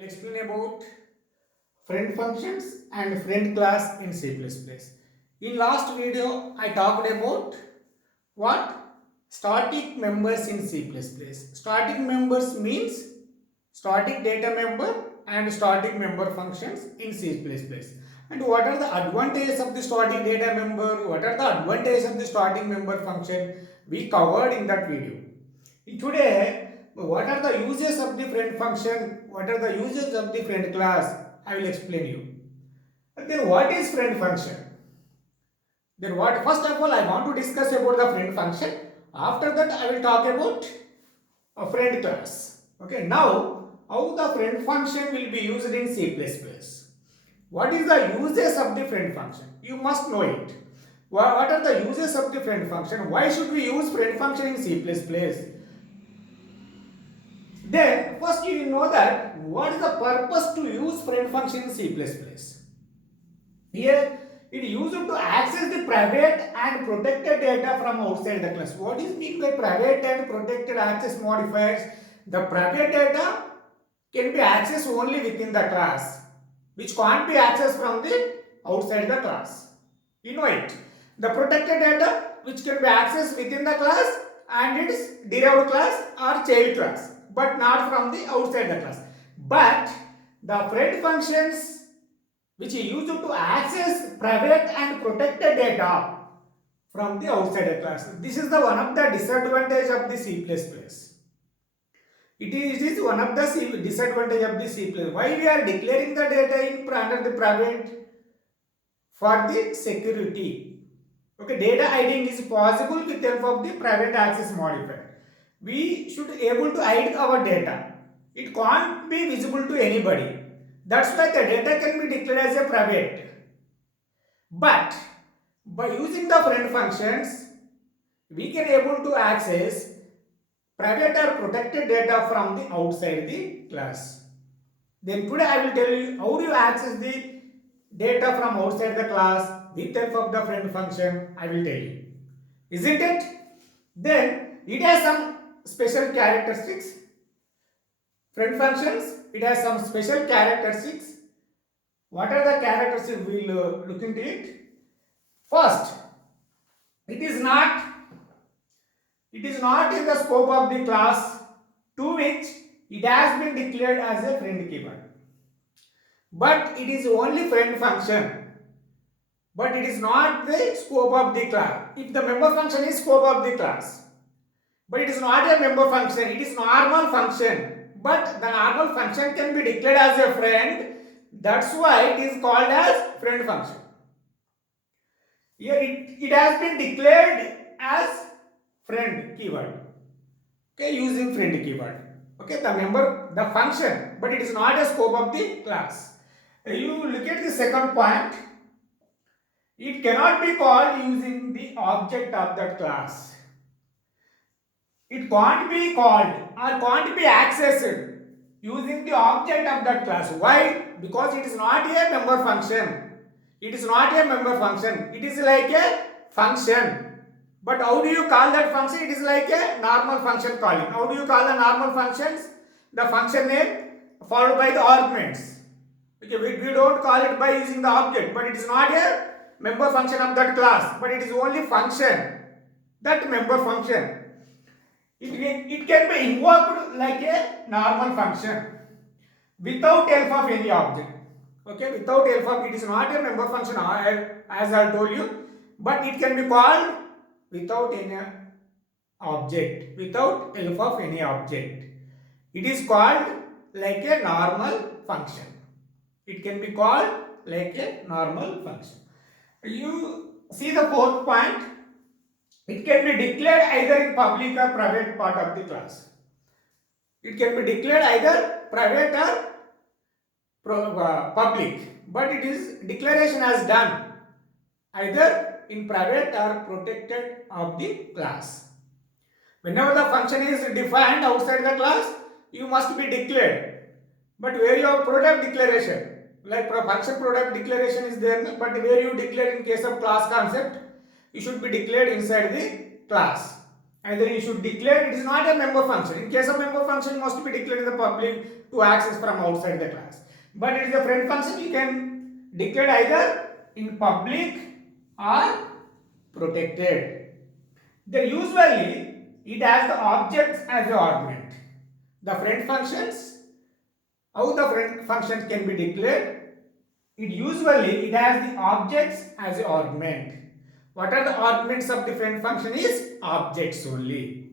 I will explain about friend functions and friend class in C++. In last video, I talked about what? Static members in C++. Static members means static data member and static member functions in C++. And what are the advantages of the static data member? What are the advantages of the static member function? We covered in that video. Today, what are the uses of the friend function? What are the uses of the friend class? I will explain you. And then what is friend function? Then what? First of all, I want to discuss about the friend function. After that, I will talk about a friend class. Okay. Now, how the friend function will be used in C++? What is the uses of the friend function? You must know it. What are the uses of the friend function? Why should we use friend function in C++? Then first you know that what is the purpose to use friend function in C++. Here it is used to access the private and protected data from outside the class. What is meant by private and protected access modifiers? The private data can be accessed only within the class, which can't be accessed from the outside the class. You know it. The protected data which can be accessed within the class and its derived class or child class, but not from the outside the class. But the friend functions which is used to access private and protected data from the outside the class. This is the one of the disadvantage of the C++. It is one of the disadvantage of the C++. Why we are declaring the data in under the private? For the security. Okay, data hiding is possible with help of the private access modifier. We should able to hide our data. It can't be visible to anybody. That's why the data can be declared as a private. But by using the friend functions, we can able to access private or protected data from the outside the class. Then today I will tell you how do you access the data from outside the class with help of the friend function. I will tell you. Isn't it? Then it has some special characteristics. Friend functions, it has some special characteristics. What are the characteristics? We will look into it. First, it is not in the scope of the class to which it has been declared as a friend keyword. But it is only friend function. But it is not the scope of the class. If the member function is scope of the class, but it is not a member function, it is normal function. But the normal function can be declared as a friend. That's why it is called as friend function. Here it has been declared as friend keyword. Okay, using friend keyword. Okay, the function, but it is not a scope of the class. You look at the second point. It cannot be called using the object of that class. It can't be called or can't be accessed using the object of that class. Why? Because it is not a member function. It is not a member function. It is like a function. But how do you call that function? It is like a normal function calling. How do you call the normal functions? The function name followed by the arguments. Okay, we don't call it by using the object, but it is not a member function of that class, but it is only function, that member function. It can be invoked like a normal function without help of any object. Okay, without help of, it is not a member function as I told you, but it can be called without any object, without help of any object. It is called like a normal function. It can be called like a normal function. You see the fourth point. It can be declared either in public or private part of the class. It can be declared either private or public, but it is declaration as done either in private or protected of the class. Whenever the function is defined outside the class, you must be declared. But where you have product declaration, like function product declaration is there, but where you declare in case of class concept, you should be declared inside the class. Either you should declare it is not a member function. In case of member function, it must be declared in the public to access from outside the class. But it is a friend function, you can declare either in public or protected. Then usually it has the objects as the argument. The friend functions, how the friend function can be declared? It has the objects as the argument. What are the arguments of the friend function is objects only.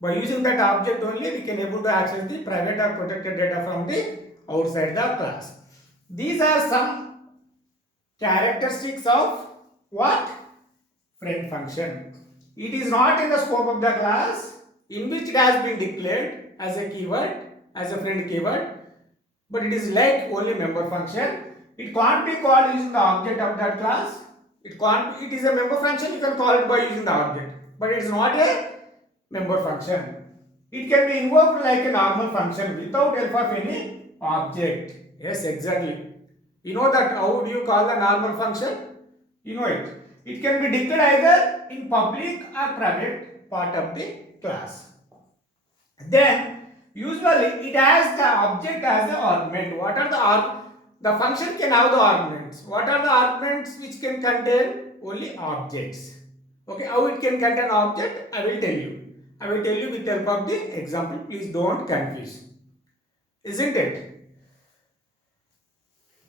By using that object only, we can able to access the private or protected data from the outside the class. These are some characteristics of what? Friend function. It is not in the scope of the class in which it has been declared as a keyword, as a friend keyword, but it is like only member function. It can't be called using the object of that class. It is a member function, you can call it by using the object, but it is not a member function. It can be invoked like a normal function without help of any object. Yes, exactly. You know that how do you call the normal function? You know it. It can be declared either in public or private part of the class. Then usually it has the object as the argument. What are the function can have the arguments. What are the arguments which can contain? Only objects. Okay, how it can contain object? I will tell you. I will tell you with the help of the example. Please don't confuse. Isn't it?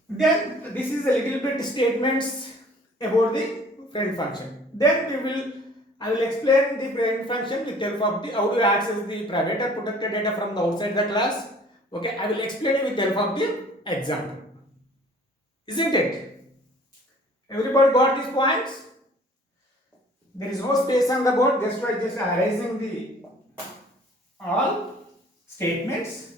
Then this is a little bit statements about the friend function. Then I will explain the friend function with the help of the how to access the private or protected data from the outside the class. Okay, I will explain it with the help of the example. Isn't it? Everybody got these points? There is no space on the board. Just erasing the all statements.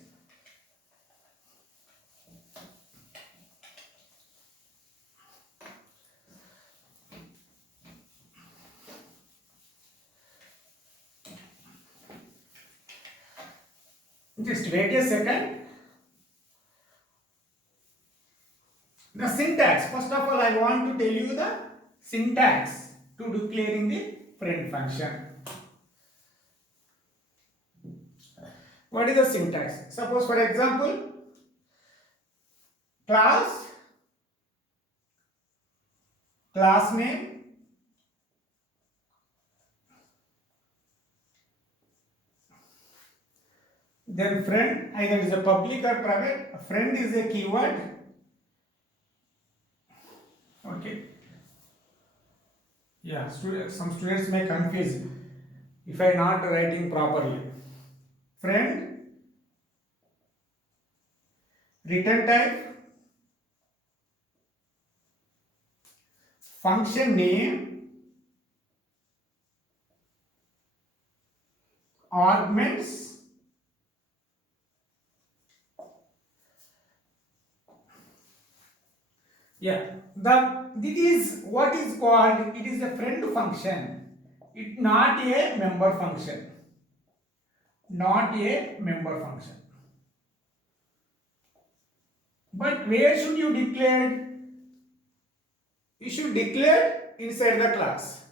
Just wait a second. The syntax. First of all, I want to tell you the syntax to declaring the friend function. What is the syntax? Suppose, for example, class name, then friend, either is a public or private. Friend is a keyword. Okay. Yeah, some students may confuse if I not writing properly. Friend, return type, function name, arguments, this is what is called, it is a friend function. It not a member function. Not a member function. But where should you declare? You should declare inside the class.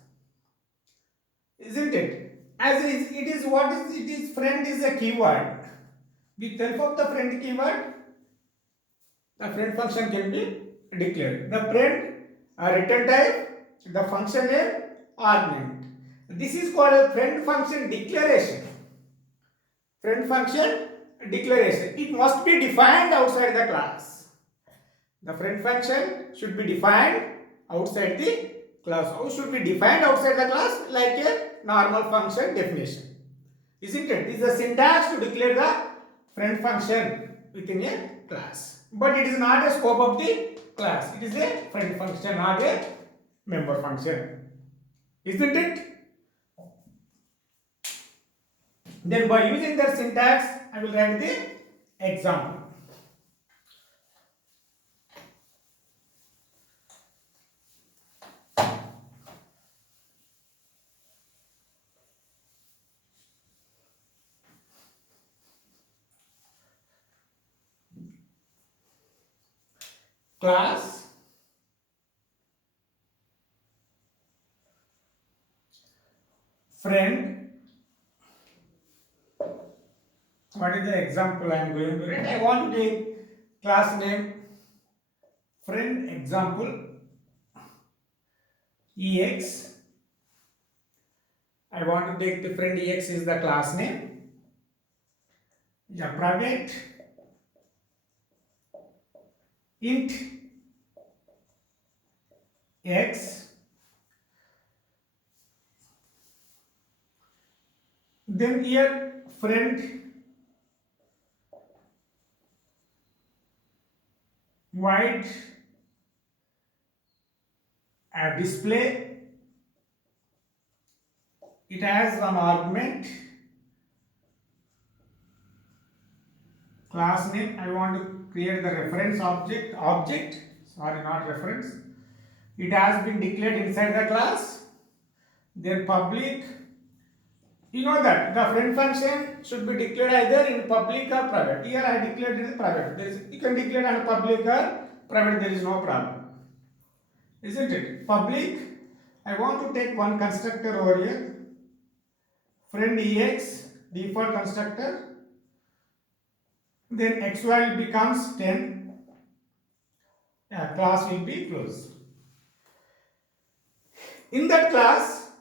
Isn't it? As it is what is it is friend is a keyword. With the help of the friend keyword, the friend function can be declared. The friend return type, the function name, argument. This is called a friend function declaration. Friend function declaration. It must be defined outside the class. The friend function should be defined outside the class. How should be defined outside the class? Like a normal function definition. Isn't it? This is the syntax to declare the friend function within a class. But it is not a scope of the class. It is a friend function, not a member function. Isn't it? Then by using that syntax, I will write the example. Class friend. What is the example I am going to write? I want to take class name friend example ex. I want to take the friend ex is the class name. The private int x. Then here friend void display. It has an argument class name. I want to create the reference object, sorry, not reference. It has been declared inside the class. Then public, you know that the friend function should be declared either in public or private. Here I declared it in private. You can declare on public or private, there is no problem, isn't it? Public, I want to take one constructor over here, friend ex, default constructor. Then x value becomes 10. Class will be closed. In that class,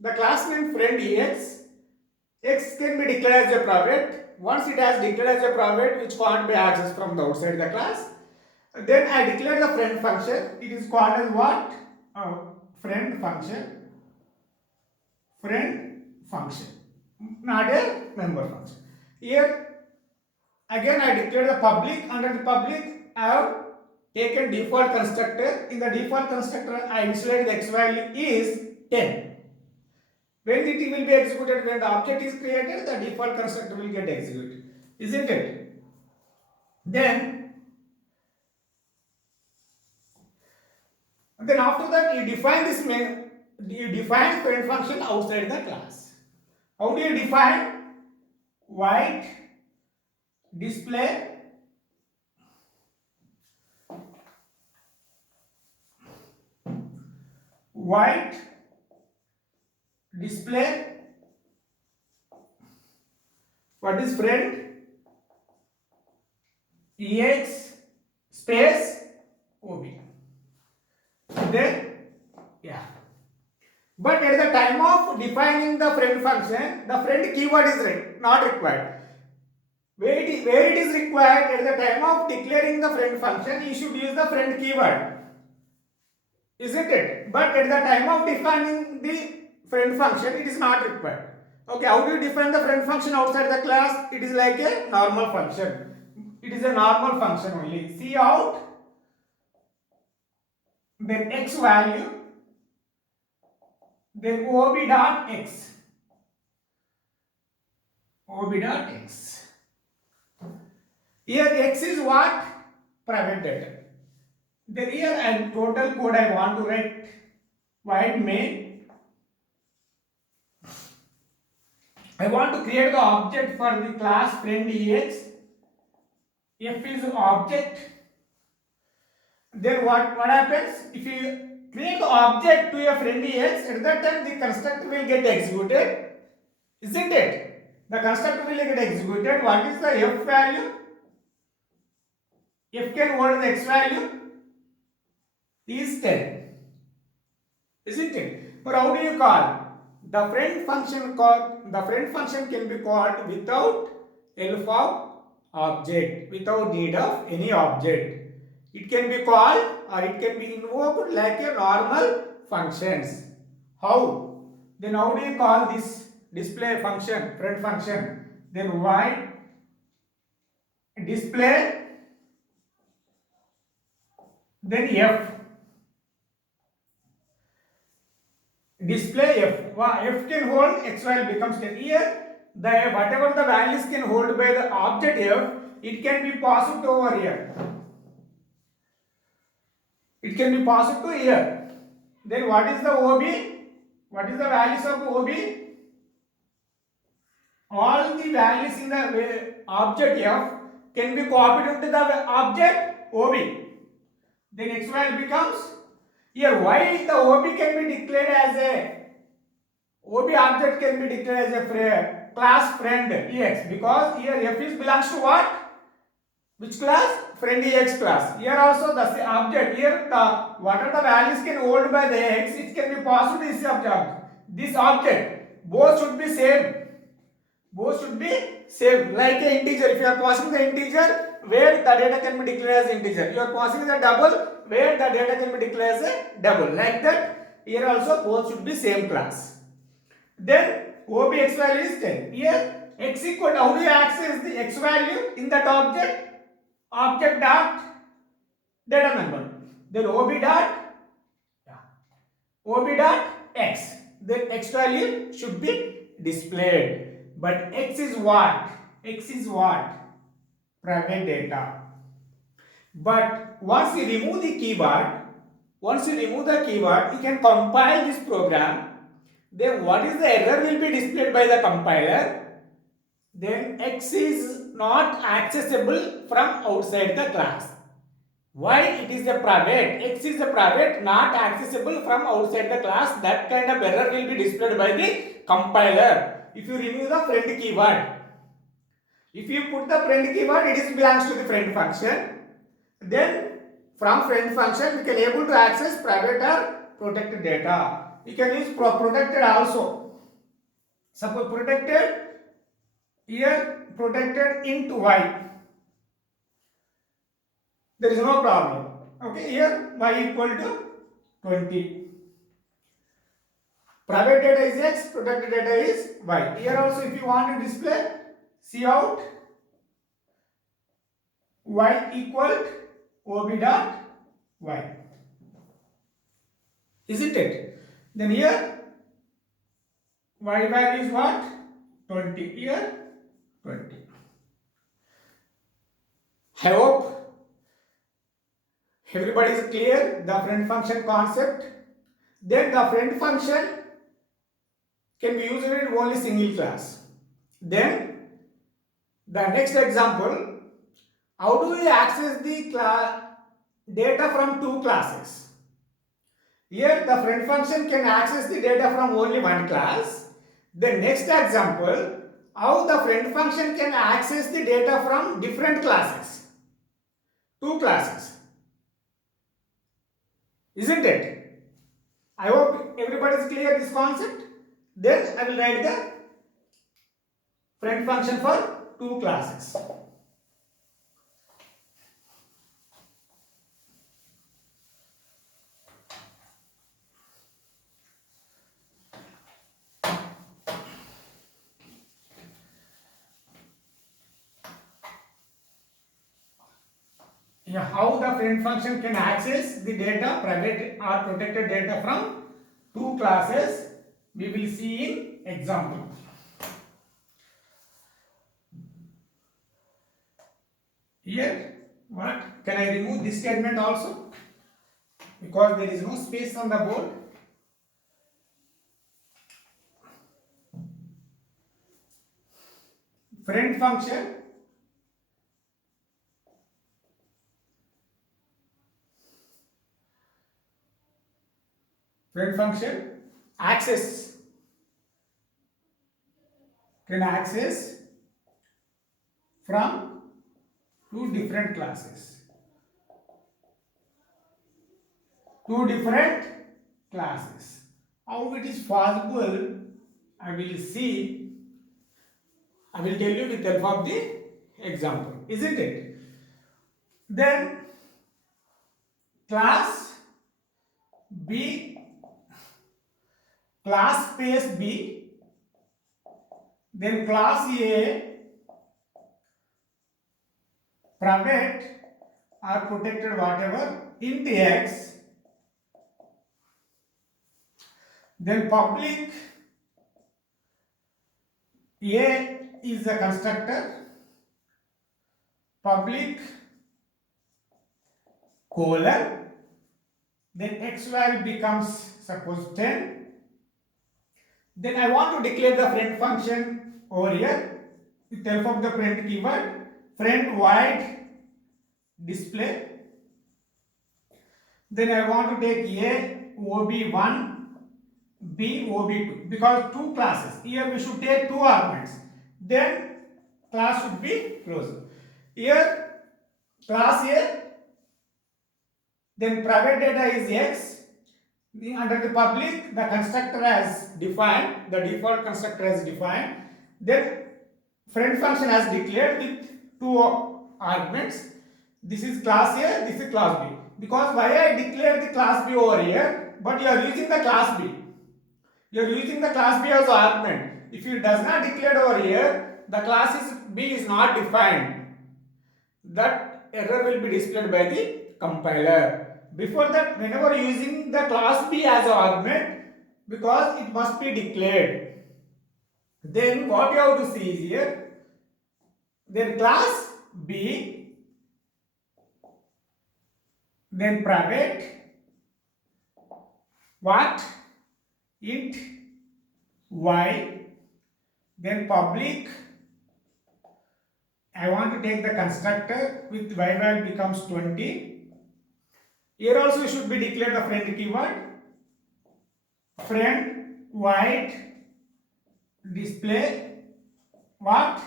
the class name friend x can be declared as a private. Once it has declared as a private, which can't be accessed from the outside the class, then I declare the friend function. It is called as what? Friend function. Friend function, not a member function. Here again I declare the public. Under the public I have taken default constructor. In the default constructor I initialize the x value is 10. When it will be executed, when the object is created, the default constructor will get executed, isn't it? Then after that you define this you define friend function outside the class. How do you define? Void display void display what is friend ex space ob. Then but at the time of defining the friend function, the friend keyword is not required. Where it is required, at the time of declaring the friend function, you should use the friend keyword, isn't it? But at the time of defining the friend function, it is not required. Okay, how do you define the friend function outside the class? It is like a normal function. It is a normal function only. See out, then x value, then ob dot x. ob dot x. Here x is what? Private data. Then here and total code I want to write void main. I want to create the object for the class friend ex. F is object. Then what happens? If you create the object to a friend ex, at that time the constructor will get executed, isn't it? The constructor will get executed. What is the f value? F can hold the x value is 10, isn't it? But how do you call? The friend function can be called without help of object, without need of any object. It can be called or it can be invoked like a normal functions. How? Then how do you call this display function, friend function? Then void display, then f. Display f. F can hold x value becomes 10. Here the whatever the values can hold by the object f, it can be passed to over here. It can be passed to here. Then what is the ob? What is the values of ob? All the values in the object f can be copied into the object ob. Then x value becomes here. Why the ob can be declared as a OB object can be declared as a class friend ex, because here f is belongs to what? Which class? Friend ex class. Here also the object, here the what are the values can hold by the x, it can be passed to this object. This object, both should be same. Both should be same. Like an integer, if you are passing the integer, where the data can be declared as integer. You are passing the double, where the data can be declared as a double. Like that, here also both should be same class. Then OB x value is 10. Here x equal to, how do you access the x value in that object? Object dot data number. Then OB dot x. Then x value should be displayed. But x is what? X is what? Private data. But once you remove the keyword, you can compile this program. Then what is the error will be displayed by the compiler? Then x is not accessible from outside the class. Why it is a private? X is a private, not accessible from outside the class. That kind of error will be displayed by the compiler. If you remove the friend keyword, if you put the friend keyword, it belongs to the friend function. Then from friend function, we can able to access private or protected data. We can use protected also. Suppose protected, here protected into y. There is no problem. Okay, here y equal to 20. Private data is x, protected data is y. Here also, if you want to display cout y equal ob dot y. Isn't it? Then here y value is what? 20. Here 20. I hope everybody is clear the friend function concept. Then the friend function can be used in only single class. Then the next example, how do we access the data from two classes? Here the friend function can access the data from only one class. The next example, how the friend function can access the data from different classes, two classes. Isn't it? I hope everybody is clear this concept. Then I will write the friend function for two classes. How the friend function can access the data, private or protected data from two classes, we will see in example. Here, what? Can I remove this statement also? Because there is no space on the board. Friend function can access from two different classes. How it is possible, I will tell you with the help of the example, isn't it? Then class space B, then class A, private or protected whatever, int x, then public A is the constructor, public colon, then x value becomes suppose 10. Then I want to declare the friend function over here with the help of the friend keyword, friend void display. Then I want to take a ob1 B OB2 because two classes. Here we should take two arguments. Then class should be closed. Here class A, then private data is X. Under the public, the constructor has defined, the default constructor has defined. Then friend function has declared with two arguments. This is class A, this is class B. Because why I declare the class B over here, but you are using the class B. You are using the class B as argument. If it does not declare over here, the class B is not defined. That error will be displayed by the compiler. Before that, whenever using the class B as an argument, because it must be declared. Then what you have to see is here, then class B, then private, what, int y, then public. I want to take the constructor with y value becomes 20. Here also should be declared the friend keyword. Friend void display what?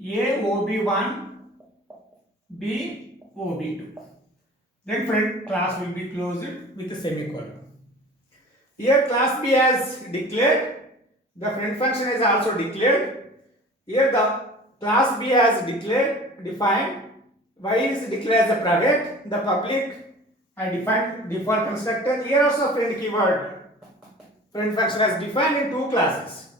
A OB1 B OB2. Then friend class will be closed with a semicolon. Here class B has declared, the friend function is also declared. Here the class B has declared, defined, y is declared as a private, the public I defined default constructor. Here also friend keyword, friend function has defined in two classes.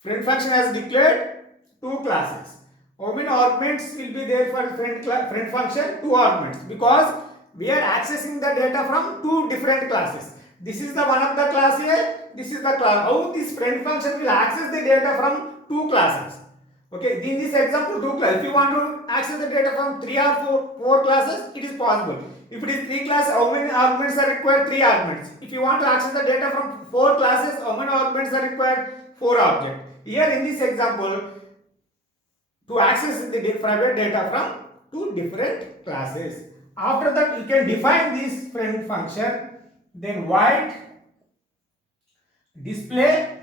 Friend function has declared two classes. How many arguments will be there for friend function? Two arguments, because we are accessing the data from two different classes. This is the one of the class here, this is the class. How this friend function will access the data from two classes? Okay, in this example, two classes. If you want to access the data from three or four classes, it is possible. If it is three classes, how many arguments are required? Three arguments. If you want to access the data from four classes, how many arguments are required? Four objects. Here in this example, to access the private data from two different classes. After that, you can define this friend function. Then void display,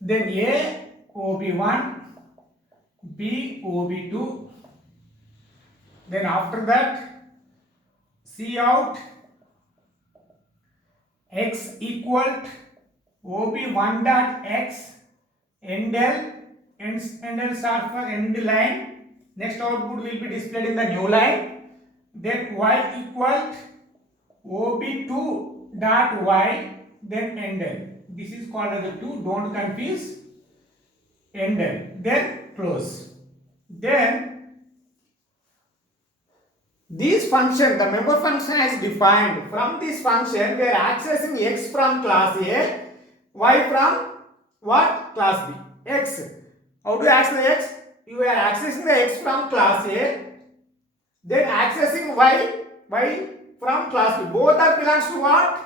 then A OB1 B OB2. Then after that, cout x equal OB1 dot x endl, endl starts for end line. Next output will be displayed in the new line. Then y equal OB2 dot y, then endl. This is called as the 2. Don't confuse endl. Then close. Then this function, the member function is defined. From this function, we are accessing x from class A, y from what? Class B. X. How do you access the x? You are accessing the x from class A, then accessing y from class B. Both are belongs to what?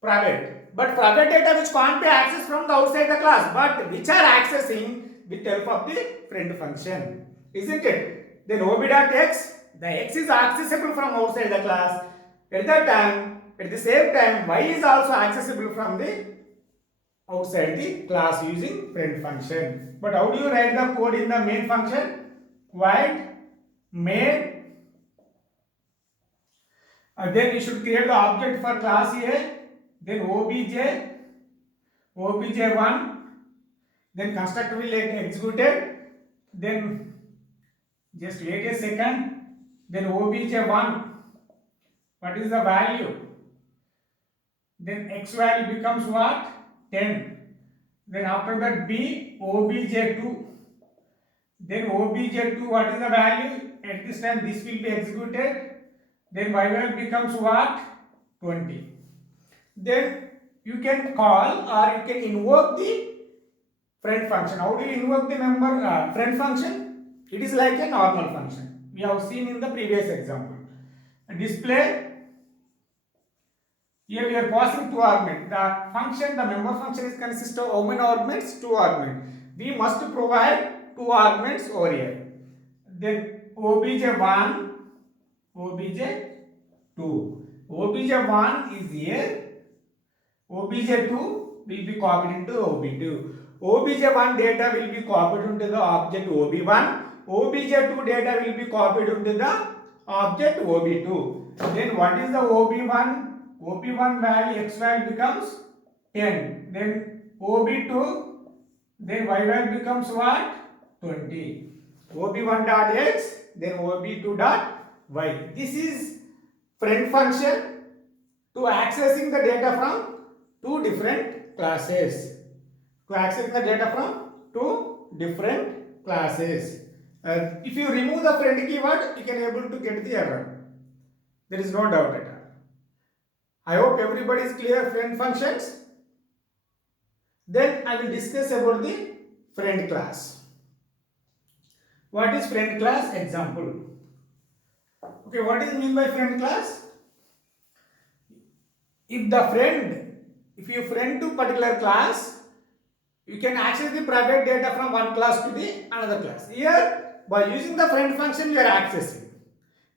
Private. But private data which can't be accessed from the outside the class, but which are accessing with help of the friend function. Isn't it? Then ob.x, the x is accessible from outside the class. At that time, at the same time, y is also accessible from the outside the class using friend function. But how do you write the code in the main function? Void main. Then you should create the object for class A. Then obj1. Then constructor will get executed. Then just wait a second. Then obj1, what is the value? Then x value becomes what? 10. Then after that b obj2. Then obj2, what is the value? At this time this will be executed. Then y value becomes what? 20. Then you can call or you can invoke the friend function. How do you invoke the friend function? It is like a normal function. We have seen in the previous example. Display. Here we are passing two arguments. The function, the member function is consist of how many arguments? Two arguments. We must provide two arguments over here. Then obj1, obj2. obj1 is here, obj2 will be copied into ob2. obj1 data will be copied into the object ob1, obj2 data will be copied into the object ob2. Then what is the ob1? ob1 value, x value becomes 10. Then ob2, then y value becomes what? 20. ob1 dot x, then ob2 dot y. This is friend function to accessing the data from two different classes. To access the data from two different classes. If you remove the friend keyword, you can able to get the error. There is no doubt at all. I hope everybody is clear friend functions. Then I will discuss about the friend class. What is friend class? Example. Okay, what is mean by friend class? If you friend to particular class, you can access the private data from one class to the another class. Here, by using the friend function, you are accessing.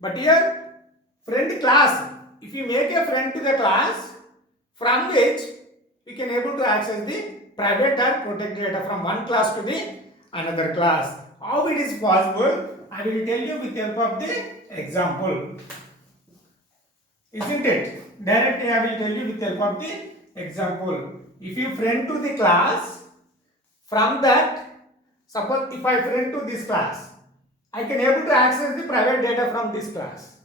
But here, friend class, if you make a friend to the class, from which you can able to access the private or protected data from one class to the another class. How it is possible? I will tell you with the help of the example. Isn't it? Directly I will tell you with the help of the example. If you friend to the class, from that, suppose if I friend to this class, I can able to access the private data from this class.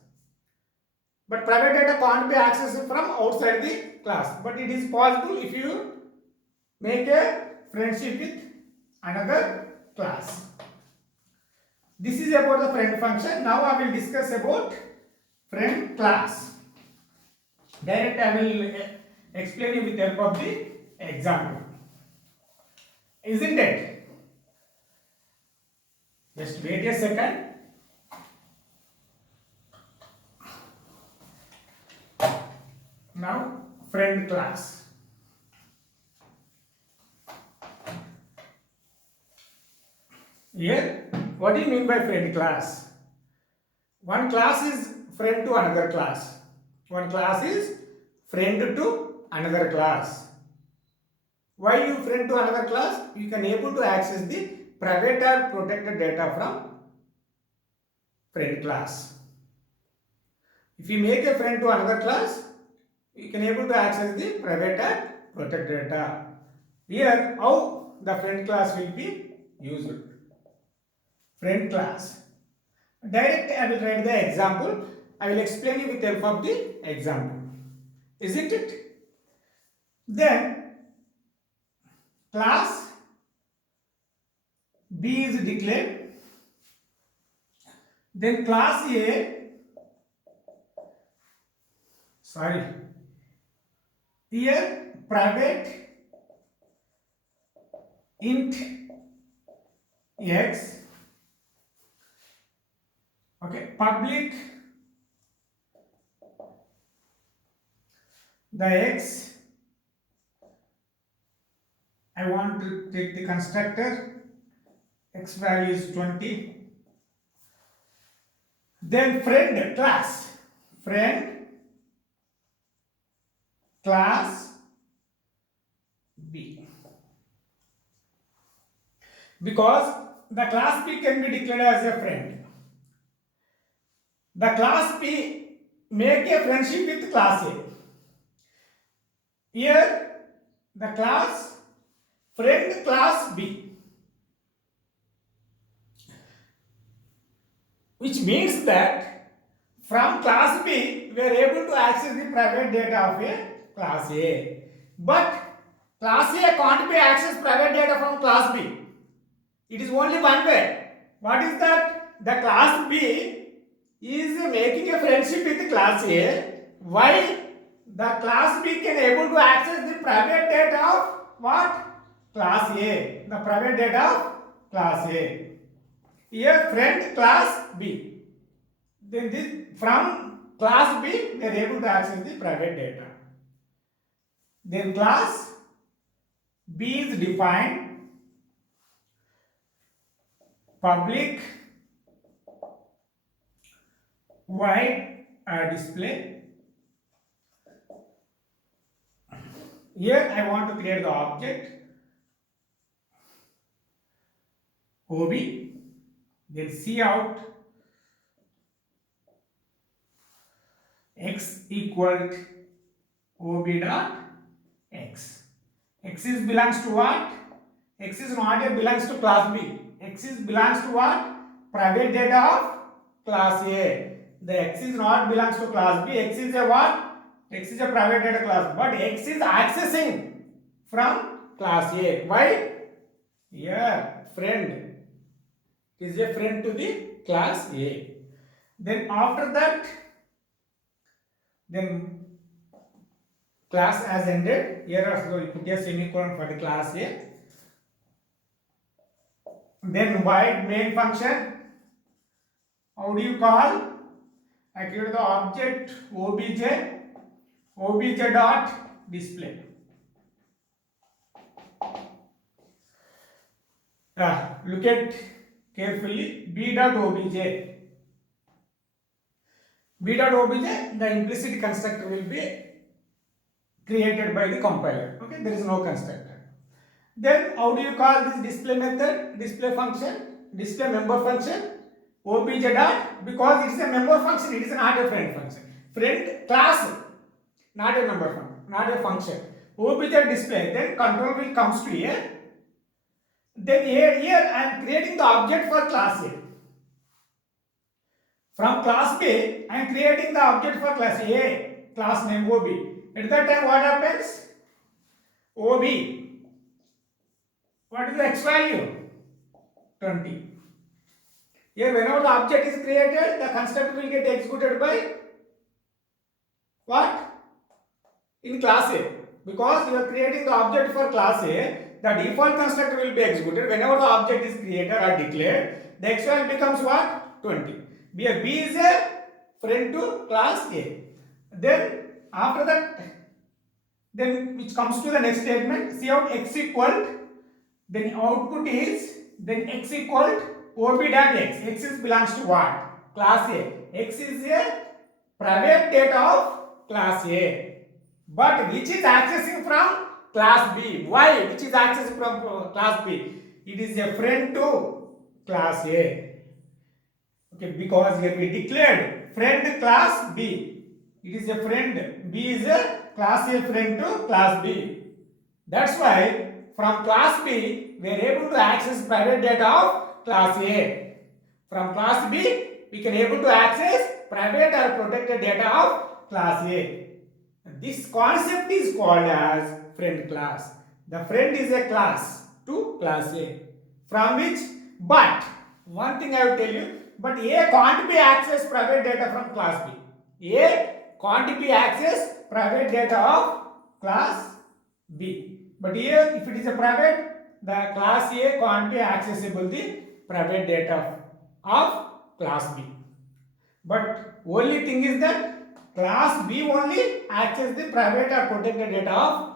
But private data can't be accessed from outside the class. But it is possible if you make a friendship with another class. This is about the friend function. Now I will discuss about friend class. Direct I will explain you with the help of the example. Isn't it? Just wait a second. Now, friend class. Here, what do you mean by friend class? One class is friend to another class. One class is friend to another class. Why you friend to another class? You can able to access the private or protected data from friend class. If you make a friend to another class, you can able to access the private and protected data. Here, how the friend class will be used? Friend class. Direct I will write the example. I will explain you with the help of the example. Isn't it? Then, class B is declared. Then class A, here private int x, okay, public the x, I want to take the constructor, x value is 20. Then friend class B, because the class B can be declared as a friend. The class B make a friendship with class A. Here the class friend class B, which means that from class B we are able to access the private data of a class A. But class A can't be accessed private data from class B. It is only one way. What is that? The class B is making a friendship with class A. Why? The class B can able to access the private data of what? Class A. The private data of class A. Here friend class B. Then this from class B they are able to access the private data. Then class B is defined public void display Here I want to create the object OB, then see out x equal to OB dot x. X is belongs to what? X is not a belongs to class B. X is belongs to what? Private data of class A. The X is not belongs to class B. X is a what? X is a private data class. But X is accessing from class A. Why? Here, friend is a friend to the class A. Then after that, then class has ended. Here also we put a semicolon for the class A. Then void main function. How do you call? I create the object obj dot display. Look at carefully. B dot obj, the implicit constructor will be created by the compiler. Okay, there is no constructor. Then how do you call this display method, display function, display member function? Obj dot, because it is a member function, it is not a friend function. Friend class, not a member function, not a function. Obj display, then control will comes to here. Then here I am creating the object for class A. From class B, I am creating the object for class A, class name OB. At that time, what happens? OB. What is the x value? 20. Here, whenever the object is created, the constructor will get executed by what? In class A. Because you are creating the object for class A, the default constructor will be executed. Whenever the object is created or declared, the x value becomes what? 20. B is a friend to class A. Then after that, then which comes to the next statement, see out x equal, then output is, then x equal OB dot x. X is belongs to what? Class A. X is a private data of class A, but which is accessing from class B. Why? Which is accessing from class B? It is a friend to class A. Okay, because here we declared friend class B. It is a friend. B is a class A friend to class B. That's why from class B we are able to access private data of class A. From class B we can able to access private or protected data of class A. This concept is called as friend class. The friend is a class to class A, from which, but one thing I will tell you, but A can't be accessed private data from class B. A can't be accessed private data of class B. But here, if it is a private, the class A can't be accessible the private data of class B. But only thing is that class B only access the private or protected data of